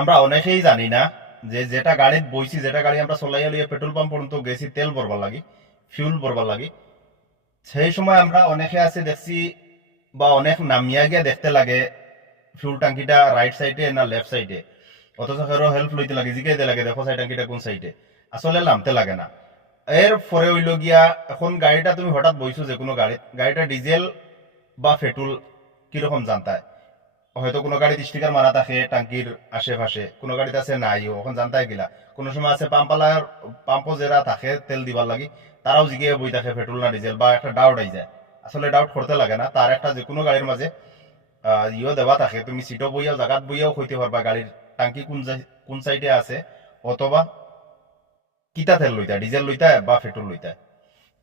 আমরা অনেকেই জানি না যে যেটা গাড়িত বইছি, যেটা গাড়ি আমরা চলাইয়া লইয়া পেট্রোল পাম্প পর্যন্ত গেছি তেল ভরবার লাগি, ফিউল ভরবার লাগি, সেই সময় আমরা অনেকে আছে দেখছি বা অনেক নামিয়া গিয়া দেখতে লাগে ফিউল ট্যাঙ্কিটা রাইট সাইডে না লেফট সাইডে, অথচ কারো হেল্প লইতে লাগে, জিগাইতে লাগে দেখো সাইড ট্যাঙ্কিটা কোন সাইডে, আসলে নামতে লাগে না। এর পরে হইল গিয়া এখন গাড়িটা তুমি হঠাৎ বইছো যে কোনো গাড়িটা ডিজেল বা পেট্রোল কিরকম জানতায়, হয়তো কোনো গাড়িতে স্টিকার মারা থাকে টাঙ্কির আশেপাশে, কোনো গাড়িতে আছে নাই, ওখান জানতাই গিলা। কোনো সময় আছে পাম্পালার পাম্পও যারা থাকে তেল দিবার লাগি, তারাও জিগে বই থাকে পেট্রোল না ডিজেল, বা একটা ডাউট আই যায়। আসলে ডাউট করতে লাগে না, তার একটা যে কোনো গাড়ির মাঝে ইয়ে দেওয়া থাকে, তুমি সিটও বইয়াও জায়গাত বইয়াও হইতে পারবা গাড়ির টাঙ্কি কোন সাইডে আছে, অথবা কিতা তেল লইতা, ডিজেল লইতা বা পেট্রোল লইতা,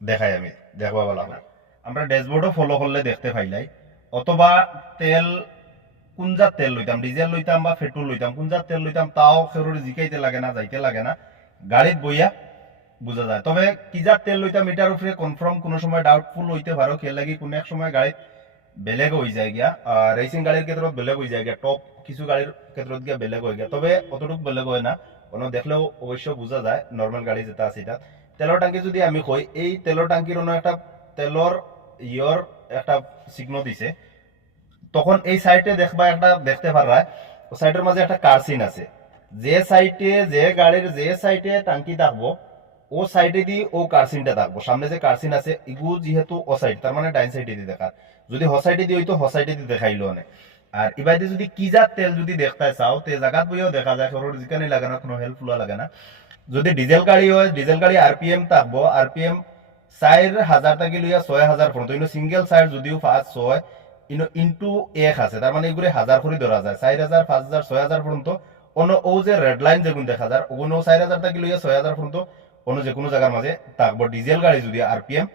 দেখাই আমি দেখবা বলা হয়। আমরা ড্যাশবোর্ডও ফলো করলে দেখতে পাইলাই, অথবা তেল কোনজাত তেল লইতাম, ডিজেল লইতাম বা পেট্রোল লইতাম, কোনজাত তেল লইতাম তাও খেরোর জিকাইতে লাগে না, যাইতে লাগে না, গাড়িত বইয়া বোঝা যায়। তবে কিজাত তেল লইতাম এটার উপরে কনফার্ম কোনো সময় ডাউটফুল হইতে পারো, কে লাগি কোনো এক সময় গাড়িত বেলেগ হয়ে যায় গিয়া, রেসিং গাড়ির ক্ষেত্রে বেলেগ হয়ে যায় গিয়া, টপ কিছু গাড়ির ক্ষেত্রে গিয়া বেলেগ হয়ে গিয়া, তবে অতটুকু বেলেগ হয় না, কোনো দেখলেও অবশ্য বোঝা যায় নর্মাল গাড়ি যেটা আছে এটা। তেলের টাঙ্কি যদি আমি কই, এই তেলের টাঙ্কির অন্য একটা তেলর ইয়র একটা চিহ্ন দিছে, তখন এই সাইটে দেখবা একটা দেখতে পারা, ও সাইটের মাঝে একটা কারসিন আছে, যে সাইটে যে গাড়ির যে সাইটে টাঙ্কি থাকবো ও সাইডে দি ও কারসিনটা থাকবো, সামনে যে কারসিন আছে ইগু যেহেতু ও সাইড, তার মানে ডাইন সাইডে দি দেখার, যদি হ সাইডে দি হইতো হ সাইডে দি দেখাইলো অনেক। আর ইবাইতে যদি কিজার তেল যদি দেখতে চাও তে জায়গাত বইও দেখা যায়, সরোর যেখানে লাগে না, কোনো হেল্প ফুলা লাগে না। যদি ডিজেল গাড়ি হয়, ডিজেল গাড়ি আরপিএম থাকবো, আরপিএম 4000 থেকে লইয়া 6000 পর্যন্ত, ইনো সিঙ্গেল সাইড যদিও 5-6 ইনো ইনটু 1 আছে, তার মানে এগুলো 1000 করে ধরা যায়, 4000 5000 6000 পর্যন্ত। অন্য ও যে রেড লাইন যেগুলো দেখা যায় ওগুলো 4000 থেকে লইয়া 6000 পর্যন্ত অন্য যে কোনো জায়গার মাঝে থাকবো। ডিজেল গাড়ি যদি আরপিএম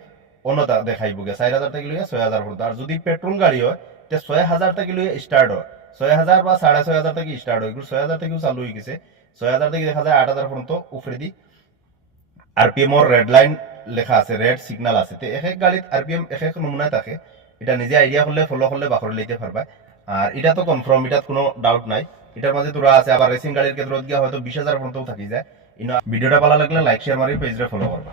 অন্য দেখাইব গে 4000 থেকে লইয়া 6000 পর্যন্ত। আর যদি পেট্রোল গাড়ি হয় তে 6000 থেকে লইয়া স্টার্ট হয়, 6000 বা 6500 থেকে স্টার্ট হয়, এগুলো 6000 থেকেও চালু হয়ে গেছে, 6000 থেকে দেখা যায় 8000 পর্যন্ত উপরে দি আরপিএম ওর রেড লাইন লেখা আছে, রেড সিগন্যাল আছে। তো এক এক গাড়িত আরপিএম এক এক নমুনায় থাকে, এটা নিজে আইডিয়া করলে ফলো করলে বাখরে লইতে পারবা। আর এটা তো কনফার্ম, এটা কোনো ডাউট নাই, এটার মাঝে তোরা আছে। আবার রেসিং গাড়ির ক্ষেত্রে গিয়া হয়তো 20,000 পর্যন্ত থাকি যায়। ভিডিওটা ভালো লাগলে লাইক শেয়ার মারি, পেজরে ফলো করবা।